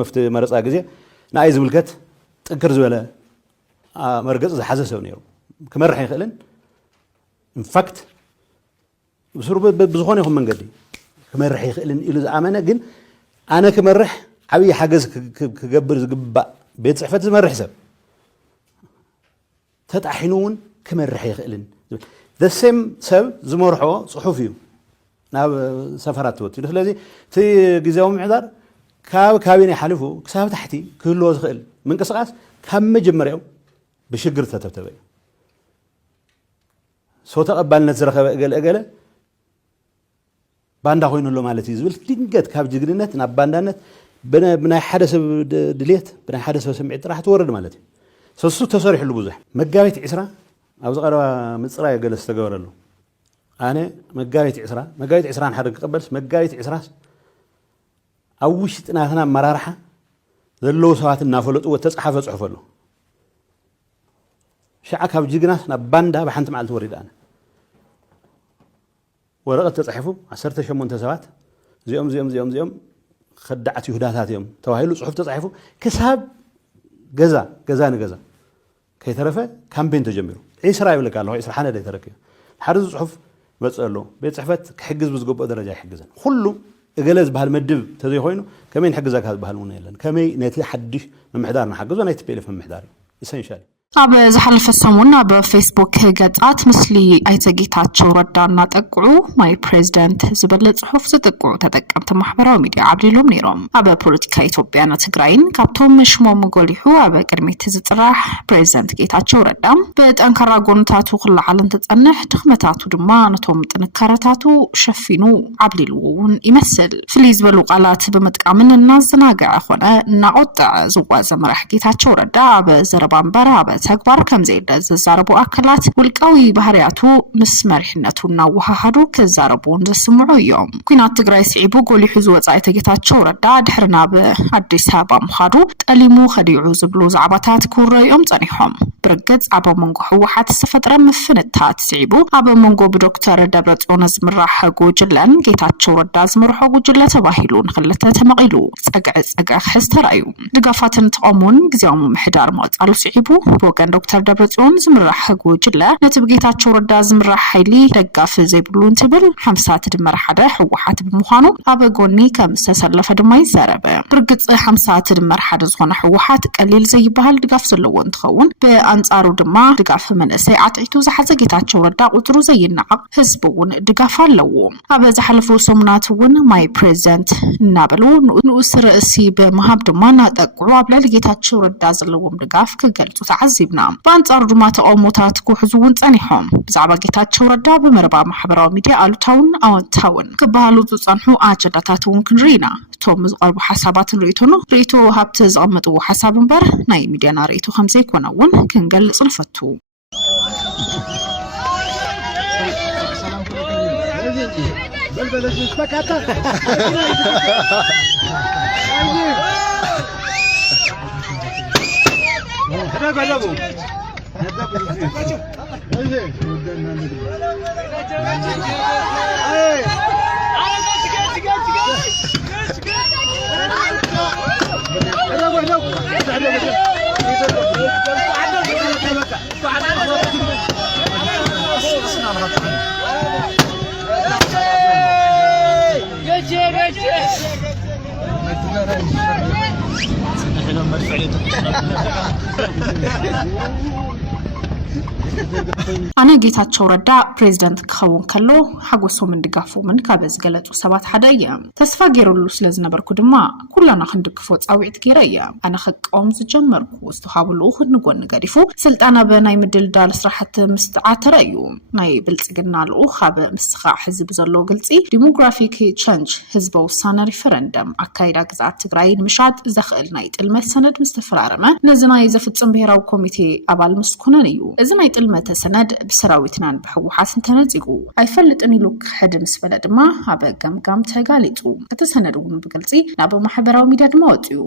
مفتي مرصا غزي ناي زملكت طنكر زبله مرقص زحاسسو نيرو كمرح يخلن ان فاكت بسرب بزخون يخون منقدي كمرح يخلن الى زعمانه جن انا كمرح عبي حاجز كغبر زغبا بيت صحفت زمرح حساب تطحنون كمرح يخلن the same سب زمرحو صحفيو ناب سفرات توت ስለዚህ تي غزاو معدار كابين يحلفو كساب تحتي كله زخل منقسقاس كم مجمريو بشجر تتبتبي سو تقبلنا زرخه اقله باندا خوينو له مالتي زبل دنقت كاب جግንነት نا باندانت بناي حدث دليت بناي حدث سمعت راح تورد مالتي سوسو تسرح له بزح مغابيت 10 ابز قرا مصرا يغلس تغورلو انا مغابيت 10 حد قبلس مغابيت 10 اوش ጥናትና መራርሓ ዘለው ሰዋት እና ፈለጡ ወተጻፈ ጽሑፈሉ شعا كاب جigናስ نا باندا بحنت معلت وريد انا ورقه تصحفو 18 سبات زيوم خدعت يهوداتات يوم توهيلو صحف تصحفو كساب غزا نغزا كيترفه كامبين تجميرو اسرا يبلك الله اسرا حنا ده تركه حرز صحف بصلو بيت صحفت كحجز بزغبو درجه يحجزن كله اغلز بحال مدب تزي خوينو كمين حجزك هذا بحال ون يلن كمي نتي حدش ممحدارنا حجزو نايت بيلف ممحدار اسنشال اب زحلف السمونا بفيسبوك قطعت مسلي ايتغيتاچو ردانا طقعو ماي بريزيدنت زبل صحف تطقعو تطقمت محبراو ميديا عبدلوم نيروم اب بوليتيكا ኢትዮጵያና ትግራይን ካብቶም መሽሞም ጎሊሑ اب ቅድሚት ዝጥራሕ ፕሬዝዳንት ጌታቸው ረዳም በጠንካራ ጎንታቱ ክላዓልን ተጸንሕ ድኽመታቱ ድማ ነቶም ጥንካረታቱ ሸፊኑ አብሊሉውን ይመስል ፍሊዝ በሉ ቃላት በመጥቃምን እናዝናጋ ሆነ እናቆጣ ዝዋዘ መራህ ጌታቸው ረዳ اب ዘረባንበራ ተግባር ከምዘይደ ዘዛረቡ አከላት ውልቃዊ ባህሪያቱ መስመርህነቱና ወሃሃዱ ከዛረቡ እንደስምዑ እዮም ኩናት ትግራይ ሲዒቡ ጎሊሑ ዝወጻይ ተጌታቸው ረዳ ድሕርና በአዲስ አበባ ምኻዱ ጠሊሙ ኸዲዑ ዝብሉ ዛዕባታት ኩረዮም ጸኒሖም ብርግጽ አበ መንጎ ህወሓት ዝተፈጥረ ምፍንታት ሲዒቡ አበ መንጎ ብዶክተር ደብረጽዮን ዝምራሕ ጎጅለን ጌታቸው ረዳ ዝምርሖ ጎጅለ ተባሂሉን ክልተ ተመቂሉ ጸግዕ ሕስተራዩ ድጋፋትን ተቆሙን ግዚያው ምሕዳር ማጻሉ ሲዒቡ ወገን ዶክተር ደብረጽዮን ዝምራሕ ጎጅለ ነትብጌታቸው ረዳ ዝምራሕ ኃይሊ ደጋፍ ዘይብሉን ትብል 50 ድመር ሓደ ህወሓት ብምዃኑ አበ ጎኒ ከም ዝተሰለፈ ድማ ይዘረበ ብርግጽ 50 ድመር ሓደ ዝኾነ ህወሓት ቀሊል ዘይባሃል ድጋፍ ዘለዎ እንትኸውን በአንጻሩ ድማ ድጋፍ መንእሰይ አጥዒቱ ዝሓዘ ጌታቸው ረዳ ቁጥሩ ዘይናዓቅ ህዝቡን ድጋፍ አለው አበ ዝሐልፉ ሰሙናቱን ማይ ፕሬዝዳንት እናበሉ ንኡስ ርእሲ በመሃብ ድማ ናጠቅዑ አብላል ጌታቸው ረዳ ዘለዎም ድጋፍ ከገልጹ ተዓዚብና በአንጻሩ ድማ ተቆሞታት ኩሕዙውን ጸኒሖም ብዛዕባ ጌታቸው ረዳ በመረባ ማህበራዊ ሚዲያ አሉታውን አወንታውን ክባሃሉ ዝጸንሑ አጀዳታቱን ክንሪና ቶም ዝቀርቡ ሐሳባትን ርእይቶ ሀብት ዝቀመጡ ሐሳብ እንበር ናይ ሚዲያና ርእይቶ ከምዘይ ኮነውን ክንገልጽ ንፈቱ أنا ጌታቸው ረዳ ፕሬዝዳንት ከውን ከሎ ሐጎሶም እንድጋፉ ምን ካብዝ ገለጹ ሰባት ሓደ ተስፋ ገይሩሉ ስለዝነበርኩ ድማ ኩላና ክንድግፎ ጻውዒት ገይረያ አነ ኸቆም ዝጀመርኩ ዝተሃብሉ ክንጎን ገዲፉ ስልጣና በናይ ምድልዳል ስራሕት ምስተዓተረዩ ናይ ብልጽግና ልኡ ኻበ ምስኻ ሕዝብ ዘሎ ግልጺ ዲሞግራፊክ ቼንጅ ህዝብ ውሳነ ሪፈረንደም አካይዳ ግዛት ትግራይ ምሻት ዘኽእል ናይ ጥልመት ሰነድ ምስተፈራረመ ነዝናይ ዘፍጽም ብሔራዊ ኮሚቴ አባል ምስኩነን እዩ እዚ ናይ ጥልመተ ሰነድ ብሰራዊትናን ብሕወሓት እንተነፂጉ ኣይፈልጥን ኢሉ ክሕድ ምስ በለ ድማ ኣብ ገምጋም ተጋሊጡ እቲ ሰነድ እውን ብግልፂ ናብ ማሕበራዊ ሚድያ ድማ ወፅዩ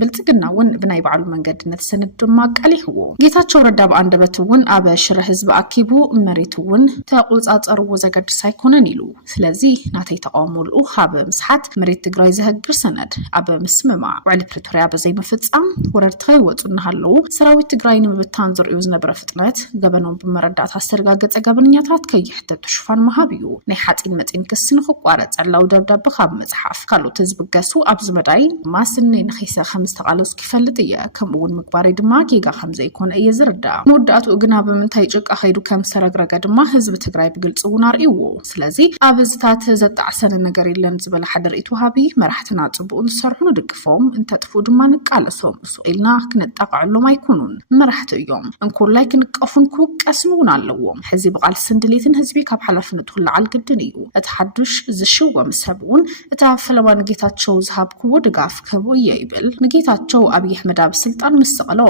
ብልጽግና እውን ብናይ ባዕሉ መንገድነት ሰነድ ድማ ቃሊሕዎ ጌታቸው ረዳ በአንደበት እውን ኣብ ሽረ ህዝቢ ኣኪቡ መሬት እውን ተቆጻጸርዎ ዘገድስ ኣይኮነን ኢሉ ስለዚ ናተይ ተቃውሞሉ ኣብ ምስሓት መሬት ትግራይ ዘህግር ሰነድ ኣብ ምስምማዕ ውዕል ፕሪቶሪያ በዘይ መፍጻም ወረድቲ ይወጹናሃለው ሰራዊት ትግራይ ንምብታን ዝርዩ ዝነበረ ፍጥነት ገበኖም ብመረዳት ኣስተርጋገጸ ገበንኛታት ከይሕተቱ ሽፋን መሃብዩ ናይ ሓጢን መጢን ክስን ክቋረጽ ዘላው ደብዳቤ ካብ መጽሓፍ ካልኦት ዝብገሱ ኣብ ዝመዳይ ማስኒ ንኺሰ ከምዝ ተቃለስ ክፈልጥ እየ ከምኡውን ምግባሪ ድማ ጌጋ ከምዘይኮነ እየ ዝርዳ መወዳእቱ ግና ብምንታይ ጭቃ ኸይዱ ከም ሰረግረገ ድማ ህዝቢ ትግራይ ብግልጽ እውን ኣርእይዎ ስለዚ ኣብ ዝታት ዘጣዕሰነ ነገር የለን ዝበለ ሓደርእቱ ሃቢ መራሕትና ጽቡቕን ዝሰርሑ ንድግፎም እንተጥፉ ድማ ንቃለሶም እሱኢልና ክነጣቅዐሎም ኣይኮኑን መራሕቲ እዮም እንኩላይ ክንቀፉን ክውቀስን እውን ኣለዎም ሕዚ ብቓል ስንድሌትን ህዝቢ ካብ ሓላፍነቱ ክለዓል ግድን እዩ እቲ ሓዱሽ ዝሽወም ሰብ እውን እታ ፈለማ ንጌታቸው ዝሃብክዎ ድጋፍ ከቡ እየ ይብል ንጌታቸው ኣብይ ኣሕመድ ኣብ ስልጣን ምስቕሎ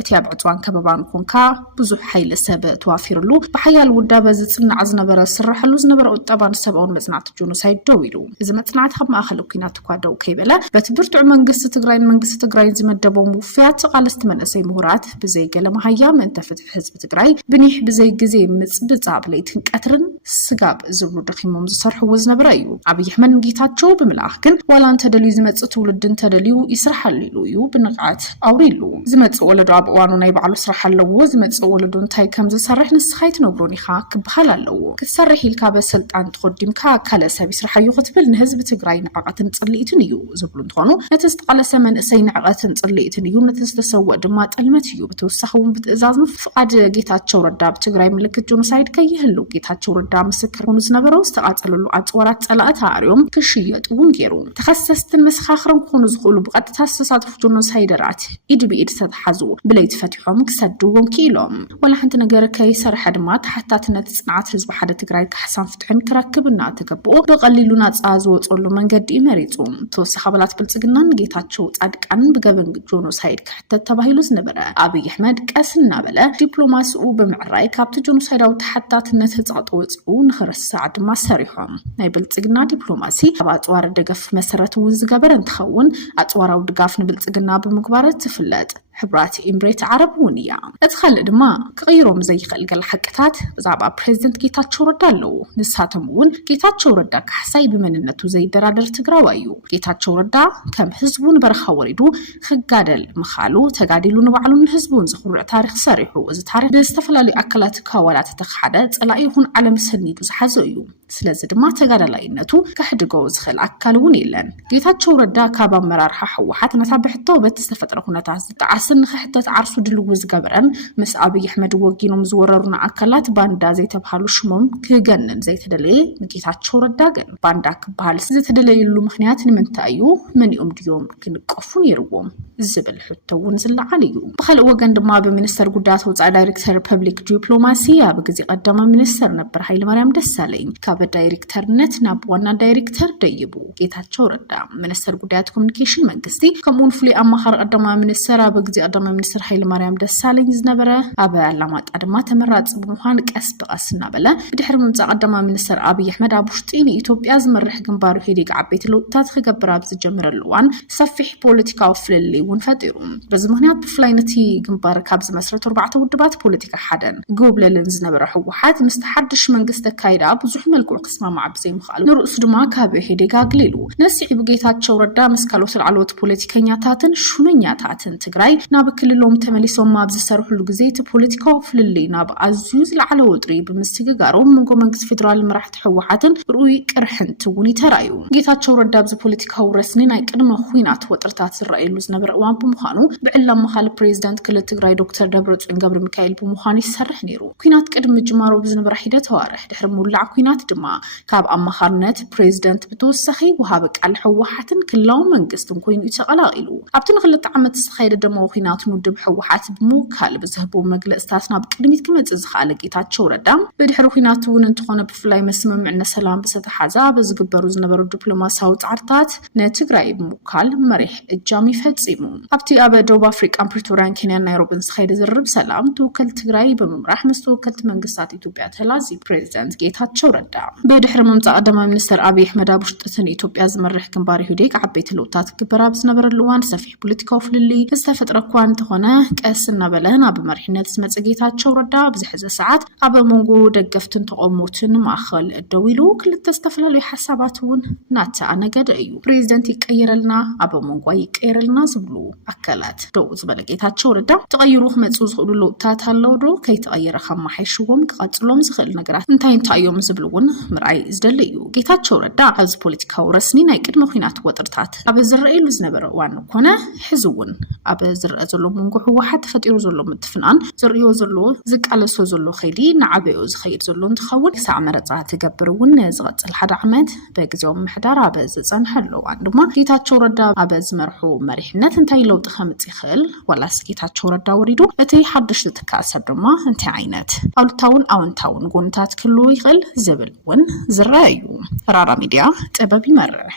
እቲ ኣብ ዕፅዋን ከበባን ኮንካ ብዙሕ ሓይለ ሰብ ተዋፊርሉ ብሓያል ውዳበ ዝጽናዕ ዝነበረ ስራሕሉ ዝነበረ ቁጠባን ሰብኣውን መጽናዕቲ ጆኖሳይድ ደው ኢሉ እዚ መጽናዕቲ ካብ ማእኸል ኩናት ኳደው ከይበለ በቲ ብርቱዕ መንግስቲ ትግራይ ዝመደቦም ውፍያት ቃለስቲ መንእሰይ ምሁራት ብዘይ ገለ መሃያም እንተ ፍትሒ ህዝቢ ትግራይ ብኒሕ ብዘይ ግዜ ምጽብጻብ ለይትን ቀትርን ስጋብ ዝብሉ ደኺሞም ዝሰርሕዎ ዝነበረ እዩ ኣብይ ኣሕመድ ጌታቸው ብምልኣኽ ግን ዋላ እንተደልዩ ዝመጽእ ትውልድ እንተደልዩ ይስራሓሉ ኢሉ እዩ ብንቕዓት ኣውሪሉ ዝመጽእ ወለዶ ኣብ እዋኑ ናይ ባዕሉ ስራሕ ኣለዎ ዝመጽእ ወለዶ እንታይ ከም ዝሰርሕ ንስኻይ ትነግሮን ኢኻ ክበሃል ኣለዎ ክትሰርሕ ኢልካ በስልጣን ተቆዲምካ ካለ ሰብ ይስራሓዩ ክትብል ንህዝቢ ትግራይ ንዕቐትን ጽልኢትን እዩ ዝብሉ እንትኾኑ ነቲ ዝተቃለሰ መንእሰይ ንዕቐትን ጽልኢትን እዩ ነቲ ዝተሰውእ ድማ ጠልመት እዩ ብተወሳኺ እውን ብትእዛዝ ፍቃድ ጌታቸው ረዳ ብትግራይ ምልክት ጆኖሳይድ ከይህሉ ጌታቸው ረዳ ምስክር ሆኑ ዝነበረው ዝተቃጸለሉ ኣጽዋራት ጸላእት ኣርዮም ክሽየጡ እውን ገይሩ ተኸሰስትን መስኻኽርን ክኾኑ ዝኽእሉ ብቐጥታ ዝተሳተፉ ጆኖሳይደራት ኢድ ብኢድ ዝተተሓዙ ብለይቲ ፈቲሖም ክሰድዎም ክኢሎም ወላ ሓንቲ ነገር ከይሰርሐ ድማ ተሓታትነት ጽንዓት ህዝቢ ሓደ ትግራይ ካሕሳን ፍትሕን ክረክብና ተገብኦ ብቐሊሉ ናጻ ዝወጸሉ መንገዲ መሪጹ ተወሳኺ ኣባላት ብልጽግናን ጌታቸው ጻድቃንን ብገበን ጆኖሳይድ ክሕተት ተባሂሉ ዝነበረ ኣብይ ኣሕመድ ቀስ እናበለ ዲፕሎማሲኡ ብምዕራይ ካብቲ ጆኖሳይዳዊ ተሓታትነት ህጻጥ ወጽኡ ንኽርስዕ ድማ ሰሪሖም ናይ ብልጽግና ዲፕሎማሲ ኣብ ኣጽዋር ደገፍ መሰረት እውን ዝገበረ እንትኸውን ኣጽዋራዊ ድጋፍ ንብልጽግና ብምግባር ትፍለጥ ሕብራት ኤምሬት ዓረብ እውን እያ እቲ ካልእ ድማ ክቕይሮም ዘይኽእል ገለ ሓቅታት ብዛዕባ ፕሬዚደንት ጌታቸው ረዳ ኣለዉ ንሳቶም እውን ጌታቸው ረዳ ካሕሳይ ብመንነቱ ዘይደራደር ትግራዋይ እዩ ጌታቸው ረዳ ከም ህዝቡ ንበረኻ ወሪዱ ክጋደል ምኻሉ ተጋዲሉ ንባዕሉ ንህዝቡን ዝኽሩዕ ታሪክ ሰሪሑ እዚ ታሪክ ብዝተፈላለዩ ኣካላት ካዋላት ተኻሓደ ጸላኢ ይኹን ዓለም ሰኒዱ ዝሓዘ እዩ ስለዚ ድማ ተጋዳላይነቱ ከሕድጎ ዝኽእል ኣካል እውን የለን ጌታቸው ረዳ ካብ ኣመራርሓ ሕወሓት ነታ ብሕቶ በቲ ዝተፈጠረ ኩነታት ዝጠዓስን ንኽሕተት ዓርሱ ድልው ዝገበረን ምስ ኣብይ ኣሕመድ ወጊኖም ዝወረሩና ኣካላት ባንዳ ዘይተባሃሉ ሽሞም ክገንን ዘይተደለየ ንጌታቸው ረዳ ግን ባንዳ ክበሃል ዝተደለየሉ ምክንያት ንምንታይ እዩ መኒኦም ድዮም ክንቀፉ ነይርዎም ዝብል ሕቶ እውን ዝለዓል እዩ ብኻልእ ወገን ድማ ብሚኒስተር ጉዳያት ወፃኢ ዳይሬክተር ፐብሊክ ዲፕሎማሲ ኣብ ግዜ ቀዳማ ሚኒስተር ነበር ሃይለማርያም ደሳለኝ ካብ ዳይሬክተርነት ናብ ዋና ዳይሬክተር ደይቡ ጌታቸው ረዳ ሚኒስተር ጉዳያት ኮሙኒኬሽን መንግስቲ ከምኡን ፍሉይ ኣማኻሪ ቀዳማ ሚኒስተር ኣብ ግዜ ቀዳማ ሚኒስተር ሃይለማርያም ደሳለኝ ዝነበረ ኣብ ኣላማጣ ድማ ተመራፂ ብምዃን ቀስ ብቐስ እናበለ ብድሕሪ ምምፃእ ቀዳማ ሚኒስተር ኣብይ ኣሕመድ ኣብ ውሽጢ ንኢትዮጵያ ዝመርሕ ግንባሩ ሄዲግ ዓበይቲ ለውጥታት ክገብር ኣብ ዝጀመረሉ እዋን ሰፊሕ ፖለቲካዊ ፍልልይ እውን ፈጢሩ በዚ ምክንያት ብፍላይ ነቲ ግንባር ካብ ዝመስረቱ 4 ውድባት ፖለቲካ ሓደን ጎብለልን ዝነበረ ሕወሓት ምስ ሓድሽ መንግስቲ ኣካይዳ ብዙሕ መልክዑ ክስማማዕ ብዘይምኽኣሉ ንርእሱ ድማ ካብ ሄዴግ ኣግሊሉ ነሲዒቡ ጌታቸው ረዳ ምስ ካልኦት ላዕለዎት ፖለቲከኛታትን ሹመኛታትን ትግራይ ናብ ክልሎም ተመሊሶም ኣብ ዝሰርሕሉ ግዜ እቲ ፖለቲካዊ ፍልልይ ናብ ኣዝዩ ዝለዓለ ወጥሪ ብምስትግጋሮም መንጎ መንግስቲ ፌደራል መራሕቲ ሕወሓትን ርኡይ ቅርሕንቲ እውን ይተራእዩ ጌታቸው ረዳ ኣብዚ ፖለቲካዊ ረስኒ ናይ ቅድመ ኩናት ወጥርታት ዝረኣየሉ ዝነበረ እዋን ብምዃኑ ብዕላ ኣማኻሊ ፕሬዚዳንት ክልል ትግራይ ዶክተር ደብረጽዮን ገብረ ሚካኤል ብምዃኑ ይሰርሕ ነይሩ ኩናት ቅድሚ ጅማሮ ብዝነበረ ሂደት ተዋርሕ ድሕሪ ምውላዕ ኩናት ድማ ካብ ኣማኻርነት ፕሬዚዳንት ብተወሳኺ ወሃበ ቃል ሕወሓትን ክልላዊ መንግስትን ኮይኑ ተቐላቂሉ ኣብቲ ንኽልተ ዓመት ዝተኻየደ ደሞ ኩናትን ውድብ ሕወሓት ብምውካል ብዝህቦ መግለጽታት ናብ ቅድሚት ክመጽእ ዝኽኣለ ጌታቸው ረዳ ብድሕሪ ኩናት እውን እንትኾነ ብፍላይ መስምምዕነት ሰላም ብዝተሓዛ ብዝግበሩ ዝነበሩ ዲፕሎማሲያዊ ጻዕርታት ንትግራይ ብምውካል መሪሕ እጃም ይፈጺሙ ኣብቲ ኣብ ደቡብ ኣፍሪቃን ፕሪቶሪያን ኬንያን ናይሮቢን ዝኸይደ ዝርርብ ሰላም ትውክል ትግራይ ትግራይ በመምራሕ መስተወከልት መንግስታት ኢትዮጵያ ተላዚ ፕሬዝዳንት ጌታቸው ረዳ በድሕሪ መምጻእ ቀዳማይ ሚኒስትር አብይ አሕመድ ኣብ ውሽጥን ኢትዮጵያ ዝመርሕ ግንባር ይሁዴክ ዓበይቲ ለውጥታት ክግበር ኣብ ዝነበረሉ እዋን ሰፊሕ ፖለቲካዊ ፍልሊ ዝተፈጥረ እኳ እንተኾነ ቀስ እናበለን ኣብ መሪሕነት ዝመጽእ ጌታቸው ረዳ ብዝሕዚ ሰዓት ኣብ መንጎ ደገፍትን ተቆሞትን ማእኸል ደው ኢሉ ክልተ ዝተፈላለዩ ሓሳባት እውን ናተኣነገደ እዩ ፕሬዝዳንት ይቀየረልና ኣብ መንጎ ይቀየረልና ዝብሉ ኣካላት ደው ዝበለ ጌታቸው ረዳ ተቀይሩ ክመጽኡ ዝኽእሉ ለውጥታት ኣለዉ ዶ ከይተቀየረ ከመሓይሽዎም ክቐጽሎም ዝኽእል ነገራት እንታይ እዮም ዝብሉውን ምርኣይ ዝደሊ እዩ ጌታቸው ረዳ ኣብ ፖለቲካዊ ረስሚ ናይ ቅድመ ኩናት ወጥርታት ኣብ ዝረኣየሉ ዝነበረ እዋን ኮነ ሕዝውን ኣብ ዝረአ ዘሎ መንጎ ህወሓት ተፈጢሩ ዘሎ ምትፍናን ዝርዮ ዘሎ ዝቃለሶ ዘሎ ኸይዲ ንዓበዩ ዝኸይድ ዘሎ እንትኸውን ክሳዕ መረፃ ትገብር እውን ዝቐጽል ሓደ ዓመት በጊዜው ምሕዳር ኣብ ዝጸንሐሉ እዋን ድማ ጌታቸው ረዳ ኣብ ዝመርሑ መሪሕነት እንታይ ለውጥ ከምጽእ ይኽእል ዋላስ ጌታቸው ረዳ ወሪዱ እቲ ሓድሽ ትካሰብ ድማ እንታይ ዓይነት ኣሉታውን ኣወንታውን ጎንታት ክህልዎ ይኽእል ዝብል እውን ዝረአ እዩ ራራ ሚድያ ጥበብ ይመርሕ